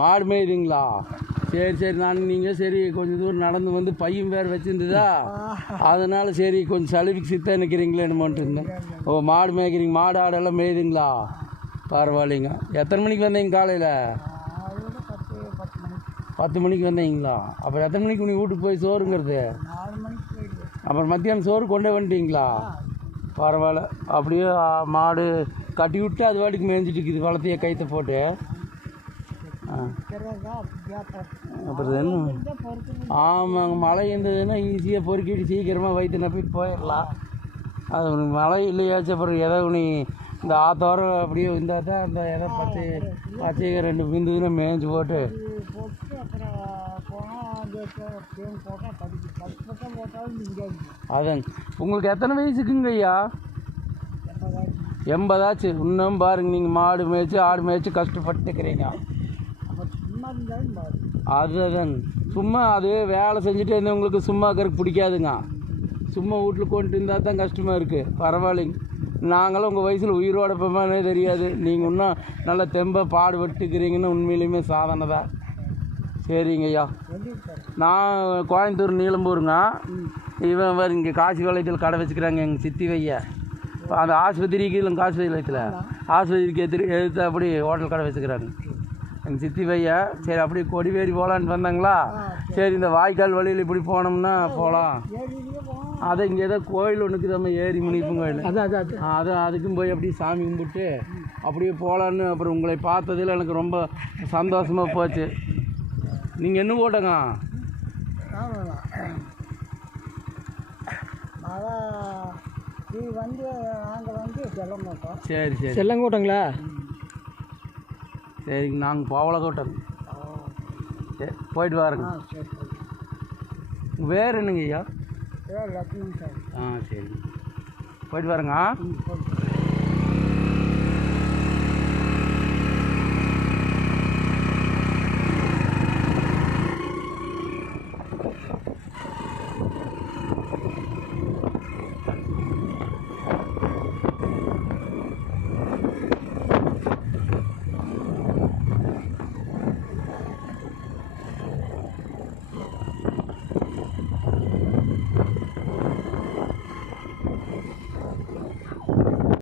மாடு மேயுதுங்களா? சரி சரி. நீங்கள் சரி கொஞ்சம் தூரம் நடந்து வந்து பையன் வேறு வச்சுருந்ததா, அதனால் சரி கொஞ்சம் சளிவுக்கு சித்த நிற்கிறீங்களே என்னமோன்ட்டு இருந்தேன். ஓ, மாடு மேய்க்கிறீங்க. மாடு ஆடெல்லாம் மேயுதுங்களா? பரவாயில்லைங்க. எத்தனை மணிக்கு வந்தீங்க காலையில்? 10 மணிக்கு வந்தீங்களா? அப்புறம் எத்தனை மணிக்கு நீ வீட்டுக்கு போய் சோறுங்கிறது? அப்புறம் மத்தியானம் சோறு கொண்டே வந்துட்டீங்களா? பரவாயில்ல. அப்படியே மாடு கட்டி விட்டு அது வாட்டுக்கு மேய்ஞ்சிட்டு இருக்குது, வளர்த்திய கைத்தை போட்டு. அப்புறம் என்ன? ஆமாங்க, மழை இருந்ததுன்னா ஈஸியாக பொறுக்கிட்டு சீக்கிரமாக வயிற்று நப்பிட்டு போயிடலாம். அது மழை இல்லையாச்சு அப்புறம் ஏதோ நீ இந்த ஆத்தோரம் அப்படியே இருந்தால் தான் அந்த எதை பச்சை 2 பிந்துதுன்னா மேய்ஞ்சி போட்டு. அதாங்க. உங்களுக்கு எத்தனை வயசுக்குங்க ஐயா? 80 ஆச்சு. இன்னும் பாருங்க, நீங்கள் மாடு மேய்ச்சி ஆடு மேய்ச்சி கஷ்டப்பட்டுக்கிறீங்க. அதுதான் சும்மா அது வேலை செஞ்சுட்டு இருந்தவங்களுக்கு சும்மா இருக்கிறதுக்கு பிடிக்காதுங்க. சும்மா வீட்டில் கொண்டு இருந்தால் தான் கஷ்டமாக இருக்குது. பரவாயில்லைங்க. நாங்களும் உங்கள் வயசில் உயிரோட போமானே தெரியாது. நீங்கள் இன்னும் நல்லா தெம்பாக பாடுபட்டுக்கிறீங்கன்னு உண்மையிலுமே சாதனை தான். சரிங்க ஐயா. நான் கோயம்புத்தூர் நீலம்பூருங்க. இவன் வேறு இங்கே காசி வளையத்தில் கடை வச்சுக்கிறாங்க எங்கள் சித்தி வைய. அந்த ஆஸ்பத்திரிக்கு இல்லை, காசி வளையத்தில் ஆஸ்பத்திரிக்கு எடுத்து அப்படி ஹோட்டல் கடை வச்சுக்கிறாங்க எங்கள் சித்தி வைய. சரி, அப்படி கொடிவேரி போகலான்னு வந்தாங்களா. சரி, இந்த வாய்க்கால் வழியில் இப்படி போனோம்னா போகலாம். அதை இங்கே ஏதோ கோயில் ஒன்றுக்கு நம்ம ஏரி முனிப்பன் கோயில், அதுக்கும் போய் அப்படியே சாமி கும்பிட்டு அப்படியே போகலான்னு. அப்புறம் உங்களை பார்த்ததில் எனக்கு ரொம்ப சந்தோஷமாக போச்சு. நீங்கள் என்ன போட்டங்க? சரி சரி. செல்லங்கோட்டங்களா? சரிங்க, நாங்கள் போவலக்கோட்டம். சரி, போயிட்டு வாருங்க. வேறு என்னங்க ஐயா? லட்சுமி சார். சரிங்க, போயிட்டு வாருங்க.